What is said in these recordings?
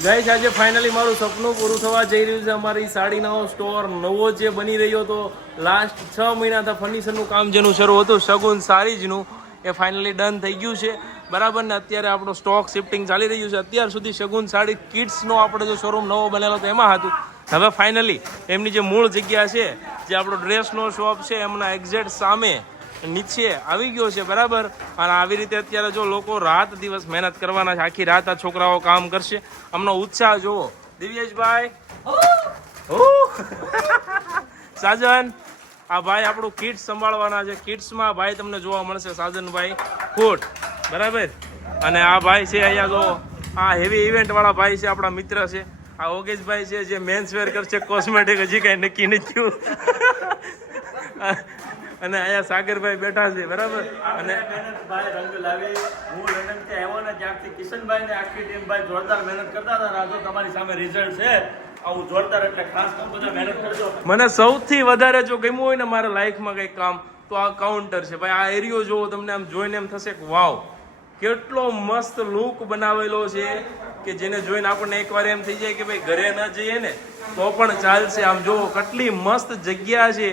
Guys આજે finally મારું સપનું પૂરું થવા જઈ રહ્યું છે. અમારી સાડીનો સ્ટોર નવો જે બની રહ્યો હતો લાસ્ટ 6 મહિનાથી ફર્નિચરનું કામ જેનું શરૂ હતું શગુન સારીજનું એ ફાઇનલી ડન થઈ ગયું છે બરાબર ને. અત્યારે આપણો સ્ટોક શિફ્ટિંગ ચાલી રહ્યું છે. અત્યાર સુધી શગુન સાડી કિડ્સનો આપણે જે શોરૂમ નવો બનેલો હતો એમાં હતું. હવે ફાઇનલી એમની જે મૂળ જગ્યા છે જે આપણો ડ્રેસનો શોપ છે એમના એક્ઝેક્ટ સામે નીચે આવી ગયો છે બરાબર. અને આવી રીતે અત્યારે જો લોકો રાત દિવસ મહેનત કરવાના છે, આખી રાત આ છોકરાઓ કામ કરશે. અમનો ઉત્સાહ જુઓ દિવ્યેશભાઈ, સાજન, આ ભાઈ આપણું કિડ્સ સંભાળવાના છે. કિડ્સમાં ભાઈ તમને જોવા મળશે સાજનભાઈ કોટ બરાબર. અને આ ભાઈ છે અહીંયા જો આ હેવી ઇવેન્ટ વાળા ભાઈ છે, આપણા મિત્ર છે. આ ઓગેશભાઈ છે જે મેન્સ વેર કરશે, કોસ્મેટિક હજી કઈ નક્કી નથી થયું. અને અહીંયા સાગરભાઈ બેઠા છે બરાબર. અને રંગ લાવી હું લંડન થી આવ્યો ને ત્યાંથી કિશનભાઈ ને આખી ટીમ ભાઈ જોરદાર મહેનત કરતા હતા. આ જો તમારી સામે રિઝલ્ટ છે આવું જોરદાર, એટલે ખાસ તમે બધા મહેનત કરજો. મને સૌથી વધારે જો ગમ્યું હોય ને મારા લાઈફમાં કંઈક કામ તો આ કાઉન્ટર છે ભાઈ. આ એરિયો જોવો તમને આમ જોઈને એમ થશે કે વાવ કેટલો મસ્ત લુક બનાવેલો છે કે જેને જોઈને આપણને એકવાર એમ થઈ જાય કે ભાઈ ઘરે ન જઈએ ને તો પણ ચાલશે. આમ જોવો કેટલી મસ્ત જગ્યા છે.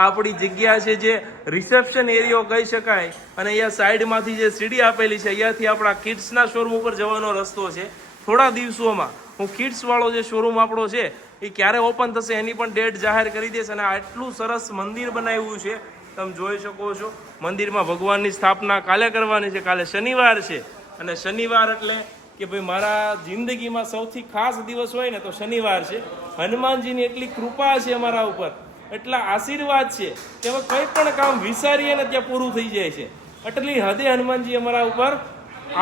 આપણી જગ્યા છે જે રિસેપ્શન એરિયો કહી શકાય. અને અહીંયા સાઈડમાંથી જે સીડી આપેલી છે અહીંયાથી આપણા કિડ્સના શોરૂમ ઉપર જવાનો રસ્તો છે. થોડા દિવસોમાં હું કિડ્સ વાળો જે શોરૂમ આપણો છે એ ક્યારે ઓપન થશે એની પણ ડેટ જાહેર કરી દઈશ. અને આટલું સરસ મંદિર બનાવ્યું છે તમે જોઈ શકો છો. મંદિરમાં ભગવાનની સ્થાપના કાલે કરવાની છે. કાલે શનિવાર છે અને શનિવાર એટલે કે ભાઈ મારા જિંદગીમાં સૌથી ખાસ દિવસ હોય ને તો શનિવાર છે. હનુમાનજીની એટલી કૃપા છે અમારા ઉપર, એટલા આશીર્વાદ છે કે હવે કંઈ પણ કામ વિચારીએ ને ત્યાં પૂરું થઈ જાય છે. એટલી હદે હનુમાનજી અમારા ઉપર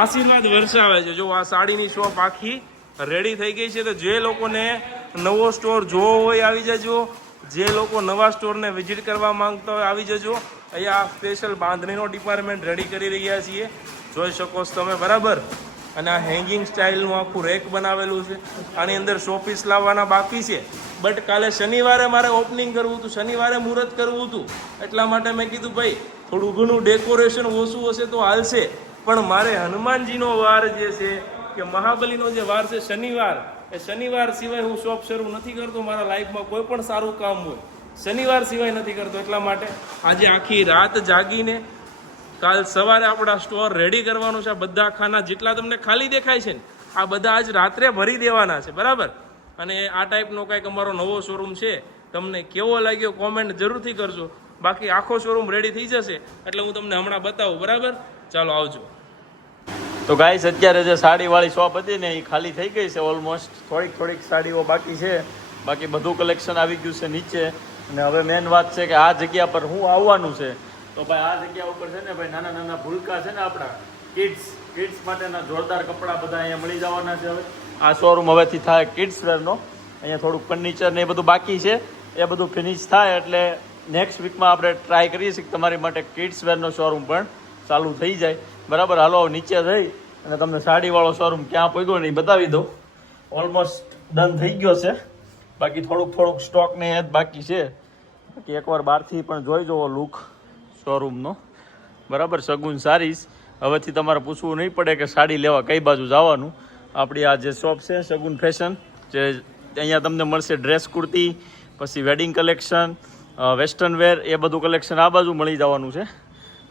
આશીર્વાદ વરસાવે છે. જો આ સાડીની શોપ આખી રેડી થઈ ગઈ છે. તો જે લોકોને નવો સ્ટોર જોવો હોય આવી જજો. જે લોકો નવા સ્ટોરને વિઝિટ કરવા માંગતા હોય આવી જજો. અહીંયા સ્પેશિયલ બાંધણીનો ડિપાર્ટમેન્ટ રેડી કરી રહ્યા છીએ, જોઈ શકો છો તમે બરાબર. અને આ હેંગિંગ સ્ટાઇલનું આખું રેક બનાવેલું છે. આની અંદર શોપીસ લાવવાના બાકી છે, બટ કાલે શનિવારે મારે ઓપનિંગ કરવું હતું, શનિવારે મુહૂર્ત કરવું હતું. એટલા માટે મેં કીધું ભાઈ થોડું ઘણું ડેકોરેશન ઓછું હશે તો હાલશે, પણ મારે હનુમાનજીનો વાર જે છે કે મહાબલીનો જે વાર છે શનિવાર, એ શનિવાર સિવાય હું શોપ શરૂ નથી કરતો. મારા લાઈફમાં કોઈ પણ સારું કામ હોય શનિવાર સિવાય નથી કરતો. એટલા માટે આજે આખી રાત જાગીને કાલ સવારે આપણા સ્ટોર રેડી કરવાનું છે. બધા ખાના જેટલા તમને ખાલી દેખાય છે ને આ બધા આજ રાત્રે ભરી દેવાના છે બરાબર. અને આ ટાઈપનો કંઈક અમારો નવો શોરૂમ છે. તમને કેવો લાગ્યો કોમેન્ટ જરૂરથી કરજો. બાકી આખો શોરૂમ રેડી થઈ જશે એટલે હું તમને હમણાં બતાવું બરાબર. ચાલો આવજો. તો ગાઈસ અત્યારે જે સાડીવાળી શોપ હતી ને એ ખાલી થઈ ગઈ છે ઓલમોસ્ટ. થોડીક સાડીઓ બાકી છે, બાકી બધું કલેક્શન આવી ગયું છે નીચે. અને હવે મેન વાત છે કે આ જગ્યા પર હું આવવાનું છે. તો ભાઈ આ જગ્યા ઉપર છે ને ભાઈ નાના નાના ભૂલકા છે ને આપણા કિડ્સ માટેના જોરદાર કપડાં બધા અહીંયા મળી જવાના છે. હવે આ શોરૂમ હવેથી થાય કિડ્સ વેરનો. અહીંયા થોડુંક ફર્નિચર ને એ બધું બાકી છે, એ બધું ફિનિશ થાય એટલે નેક્સ્ટ વીકમાં આપણે ટ્રાય કરીએ છીએ કે તમારી માટે કિડ્સ વેરનો શોરૂમ પણ ચાલુ થઈ જાય બરાબર. હાલો નીચે જઈ અને તમને સાડીવાળો શોરૂમ ક્યાં પહોંચ્યો ને એ બતાવી દો. ઓલમોસ્ટ ડન થઈ ગયો છે, બાકી થોડુંક સ્ટોક ને એ જ બાકી છે. બાકી એકવાર બહારથી પણ જોઈ જવો લુક શોરૂમનો બરાબર. શગુન સારીસ હવેથી તમારે પૂછવું નહીં પડે કે સાડી લેવા કઈ બાજુ જવાનું. આપણી આ જે શોપ છે શગુન ફેશન, જે અહીંયા તમને મળશે ડ્રેસ કુર્તી, પછી વેડિંગ કલેક્શન, વેસ્ટર્ન વેર, એ બધું કલેક્શન આ બાજુ મળી જવાનું છે.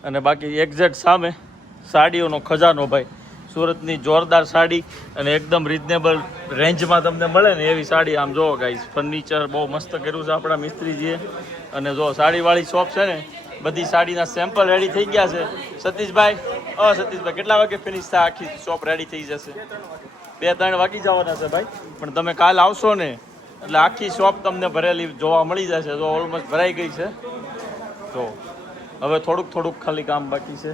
અને બાકી એક્ઝેક્ટ સામે સાડીઓનો ખજાનો ભાઈ. સુરતની જોરદાર સાડી અને એકદમ રિઝનેબલ રેન્જમાં તમને મળે ને એવી સાડી. આમ જોવો ગાઈસ, ફર્નિચર બહુ મસ્ત કર્યું છે આપણા મિસ્ત્રીજીએ. અને જો સાડીવાળી શોપ છે ને બધી સાડીના સેમ્પલ રેડી થઈ ગયા છે. સતીશભાઈ કેટલા વાગે ફિનિશ થાય આખી શોપ રેડી થઈ જશે? 2-3 વાગી જવાના છે ભાઈ. પણ તમે કાલ આવશો ને એટલે આખી શોપ તમને ભરેલી જોવા મળી જશે. જો ઓલમોસ્ટ ભરાઈ ગઈ છે. તો હવે થોડુંક ખાલી કામ બાકી છે,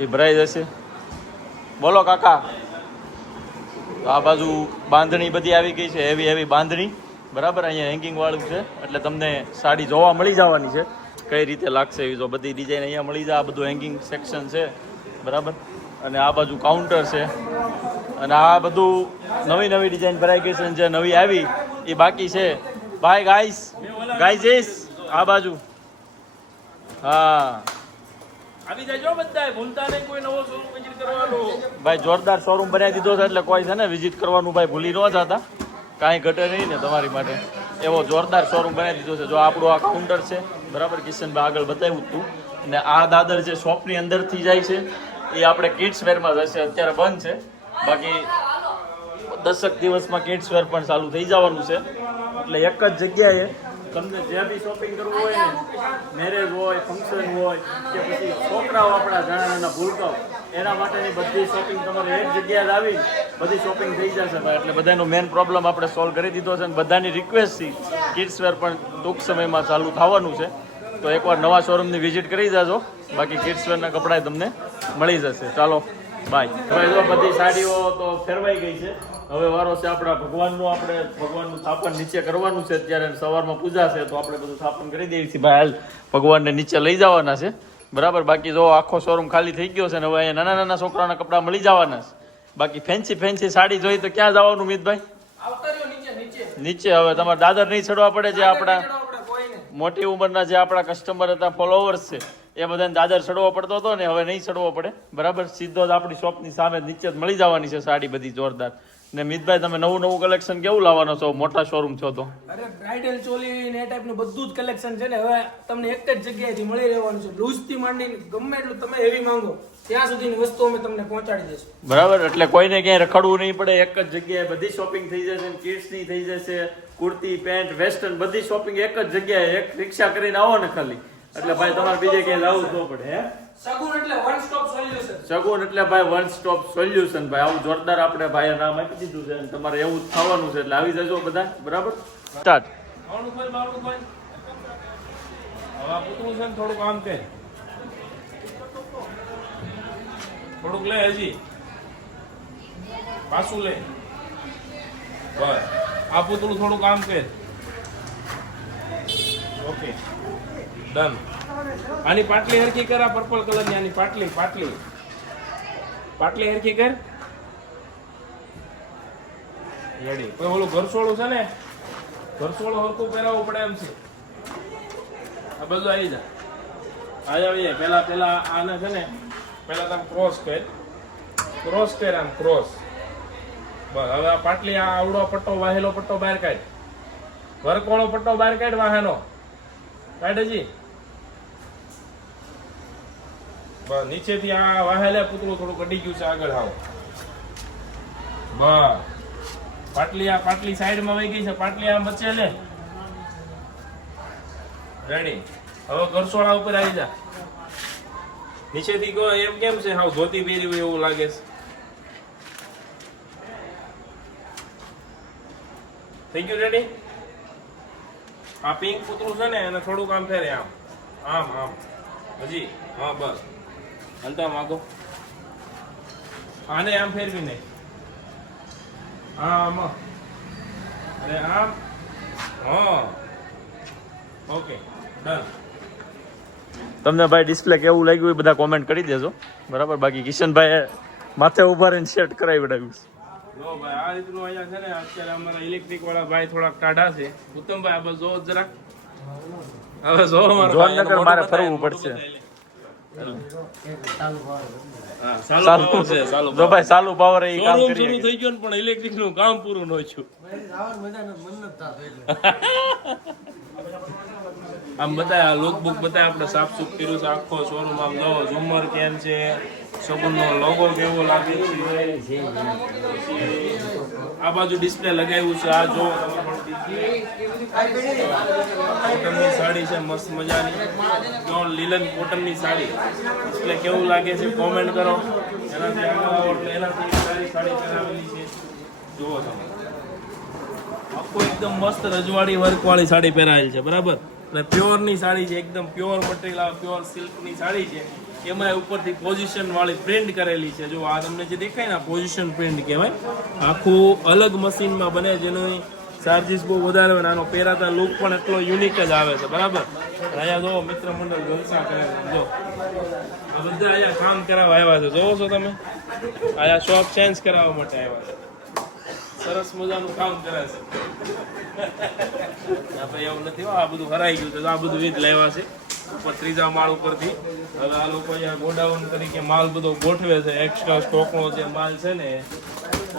એ ભરાઈ જશે. બોલો કાકા. આ બાજુ બાંધણી બધી આવી ગઈ છે, હેવી બાંધણી બરાબર. અહીંયા હેંગિંગ વાળું છે એટલે તમને સાડી જોવા મળી જવાની છે કઈ રીતે લાગશે એવી. જો બધી ડિઝાઇન અહીંયા મળી જાય. આ બધું હેંગિંગ સેક્શન છે બરાબર. અને આ બાજુ કાઉન્ટર છે. અને આ બધું નવી ડિઝાઇન ભરાઈ ગઈ છે. જે નવી આવી એ બાકી છે ભાઈ. ગાઈઝ આ બાજુ હા આવી જાય બધા, ભૂલતા નહીં કોઈ નવો શોરૂમ કરવાનું. ભાઈ જોરદાર શોરૂમ બનાવી દીધો છે એટલે કોઈ છે ને વિઝિટ કરવાનું ભાઈ ભૂલી ન જતા, કાંઈ ઘટે નહીં ને તમારી માટે. એવો જોરદાર શોરૂમ બનાવી દીધો છે. જો આપણું આ કાઉન્ટર છે બરાબર, કિશનભાઈ આગળ બતાવ્યું હતું. અને આ દાદર જે શોપની અંદરથી જાય છે એ આપણે કિડ્સ વેરમાં જશે, અત્યારે બંધ છે. બાકી 10 દિવસમાં કિડ્સ વેર પણ ચાલુ થઈ જવાનું છે. એટલે એક જ જગ્યાએ તમને જે બી શોપિંગ કરવું હોય ને, મેરેજ હોય, ફંક્શન હોય કે પછી છોકરાઓ આપણા નાના નાના ભૂલકાઓ, એના માટેની બધી શોપિંગ તમારે એક જગ્યાએ આવી બધી શોપિંગ થઈ જશે ભાઈ. એટલે બધાનો મેઇન પ્રોબ્લેમ આપણે સોલ્વ કરી દીધો છે. અને બધાની રિક્વેસ્ટથી કિડ્સ વેર પણ ટૂંક સમયમાં ચાલુ થવાનું છે. તો એકવાર નવા શોરૂમની વિઝિટ કરી જાજો. બાકી કિડ્સ વેરના કપડાં તમને મળી જશે. ચાલો બાય. હવે જો બધી સાડીઓ તો ફેરવાઈ ગઈ છે. હવે વારો છે આપણા ભગવાનનું સ્થાપન નીચે કરવાનું છે. અત્યારે સવારમાં પૂજા છે તો આપણે બધું સ્થાપન કરી દઈએ છીએ ભાઈ. હાલ ભગવાનને નીચે લઈ જવાના છે બરાબર. બાકી જો આખો શોરૂમ ખાલી થઈ ગયો છે ને હવે અહીંયા નાના નાના છોકરાના કપડાં મળી જવાના છે. બાકી ફેન્સી સાડી જોઈ તો ક્યાં જવાનું મિતભાઈ? નીચે. હવે તમારે દાદર નહીં ચડવા પડે. જે આપણા મોટી ઉંમરના જે આપણા કસ્ટમર હતા, ફોલોવર્સ છે, એ બધાને દાદર ચડવો પડતો હતો ને હવે નહીં ચડવો પડે બરાબર. સીધો જ આપણી શોપની સામે નીચે જ મળી જવાની છે સાડી બધી જોરદાર. ને મિતભાઈ તમે નવું કલેક્શન કેવું લાવવાનો છો? મોટા શોરૂમ છો તો. અરે બ્રાઇડલ ચોલી ને એ ટાઈપનું બધું જ કલેક્શન છે ને હવે તમને એક જ જગ્યાએથી મળી રહેવાનું છે. બ્લુઝ થી માંડીને ગમે એટલું તમે હેવી માંગો ત્યાં સુધીની વસ્તુ અમે તમને પહોંચાડી દઈશું બરાબર. એટલે કોઈને ક્યાંય રખડવું નહીં પડે. એક જ જગ્યાએ બધી શોપિંગ થઈ જશે. કિડ્સની થઈ જશે, કુર્તી, પેન્ટ, વેસ્ટર્ન બધી શોપિંગ એક જ જગ્યાએ. એક રિક્ષા કરીને આવો ને ખાલી, એટલે ભાઈ તમારે બીજે ક્યાંય જવું ન પડે. હે સગુન એટલે વન સ્ટોપ સોલ્યુશન. સગુન એટલે ભાઈ વન સ્ટોપ સોલ્યુશન ભાઈ. આવું જોરદાર આપણે ભાઈએ નામ આપી દીધું છે. અને તમારે એવું જ થવાનું છે. એટલે આવી જજો બધા બરાબર. સ્ટાર્ટ. આવડું ભાઈ. હવે આ પૂતળું છે ને થોડુંક આમ કે થોડુંક લે, હજી પાછું લે. બસ આ પૂતળું થોડુંક આમ કે. Okay done. આની પાટલી હરખી કર. આ પર્પલ કલરની આની પાટલી હરખી કર. રેડી. કોઈ ઓલું ઘરસોળું છે ને, ઘરસોળું હરખું પહેરાવવું પડે એમ છે. આ બધું આવી જા. આવી જાય. પેલા આને છે ને પેલા તમે ક્રોસ કર આમ ક્રોસ. બસ હવે આ પાટલી આ આવડો પટ્ટો વાહેલો પટ્ટો બહાર કાઢ. વરકોળો પટ્ટો બહાર કાઢ વાહેનો કાઢ. હજી બસ નીચેથી આ વાહેલે પૂતળું થોડું કઢી ગયું છે આગળ. આવો બસ પાટલી સાઈડમાં વહી ગઈ છે. પાટલી આમ વચ્ચે લે. રેડી. હવે ઘરસોળા ઉપર આવી જા. નીચેથી ગો એમ કેમ છે? હાવ ધોતી પહેરી હોય એવું લાગે છે. થઈ ગયું રેડી. આ પિંક પૂતળું છે ને એને થોડુંક આમ ફેરે આમ હજી. હા બસ હલતા માગો. આને આમ ફેરવી નહીં. આમ અરે આમ. હા ઓકે ડન. તમને ભાઈ ડિસ્પ્લે કેવું લાગ્યું એ બધા કોમેન્ટ કરી દેજો બરાબર. બાકી કિશનભાઈ માથે ઉભા રહીને સેટ કરાવી વિડાવ્યું છે. જો ભાઈ આ રીતનું અહીંયા છે ને અત્યારે અમારા ઇલેક્ટ્રિક વાળા ભાઈ થોડાક ટાઢા છે. ઉત્તમભાઈ આ બસ જો જરાક. હવે જો જોરનગર મારે ફરવું પડશે. જો ભાઈ ચાલુ પાવર એ કામ શોરૂમ કરી શરૂ થઈ ગયો ને પણ ઇલેક્ટ્રિક નું કામ પૂરું ન થયું. આમ બતાય લુકબુક બતાય આપણે સાફ સુફ કર્યું છે આખો શોરૂમ. આમ જો ઝુમર કેમ છે, સગુનનો લોગો કેવો લાગે છે. આ બાજુ ડિસ્પ્લે લગાવ્યું છે. આ જો કોટનની સાડી છે મસ્ત મજાની. જો લીલન કોટનની સાડી ડિસ્પ્લે કેવું લાગે છે કોમેન્ટ કરો. એનાથી આગળ આવો એટલે એનાથી સારી સાડી કરાવેલી છે. જુઓ તમે આખો એકદમ મસ્ત રજવાડી વર્ક વાળી સાડી પહેરાયેલ છે બરાબર. અને પ્યોર ની સાડી છે. એકદમ પ્યોર મટીરિયલ, પ્યોર સિલ્ક ની સાડી છે. એમાં ઉપરથી પોઝિશન વાળી પ્રિન્ટ કરેલી છે. જો આ તમને જે દેખાય ને પોઝિશન પ્રિન્ટ કહેવાય. આખું અલગ મશીનમાં બને જેનો ચાર્જીસ બહુ વધારે હોય. આનો પહેરાતા લુક પણ એટલો યુનિક જ આવે છે બરાબર. અહીંયા જો મિત્ર મંડળ જલસા કરે. જો આ બધા અહીંયા કામ કરાવવા આવ્યા છે. જોવો છો તમે અહીંયા શોપ ચેન્જ કરાવવા માટે આવ્યા છે. સરસ મજાનું કામ કરે છે. ભાઈ એવું નથી. આ બધું હરાઈ ગયું છે. આ બધું વીજ લેવા છે. ઉપર ત્રીજા માળ ઉપરથી. હવે આ લોકો અહીંયા ગોડાઉન તરીકે માલ બધો ગોઠવે છે. એક્સ્ટ્રા સ્ટોકનો જે માલ છે ને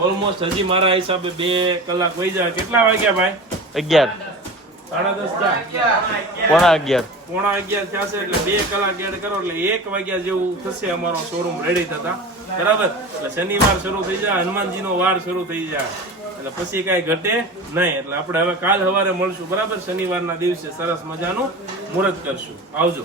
ઓલમોસ્ટ હજી મારા હિસાબે 2 કલાક વહી જાય. કેટલા વાગ્યા ભાઈ? 11 10:30 પોણા 11 પોણા 11 થયા છે. એટલે 2 કલાક એડ કરો એટલે 1 વાગ્યા જેવું થશે અમારો શોરૂમ રેડી થતા. બરાબર. એટલે શનિવાર શરૂ થઈ જાય, હનુમાનજીનો વાર શરૂ થઈ જાય એટલે પછી કાંઈ ઘટે નહીં. એટલે આપણે હવે કાલ સવારે મળશું. બરાબર. શનિવારના દિવસે સરસ મજાનું મુહૂર્ત કરશું. આવજો.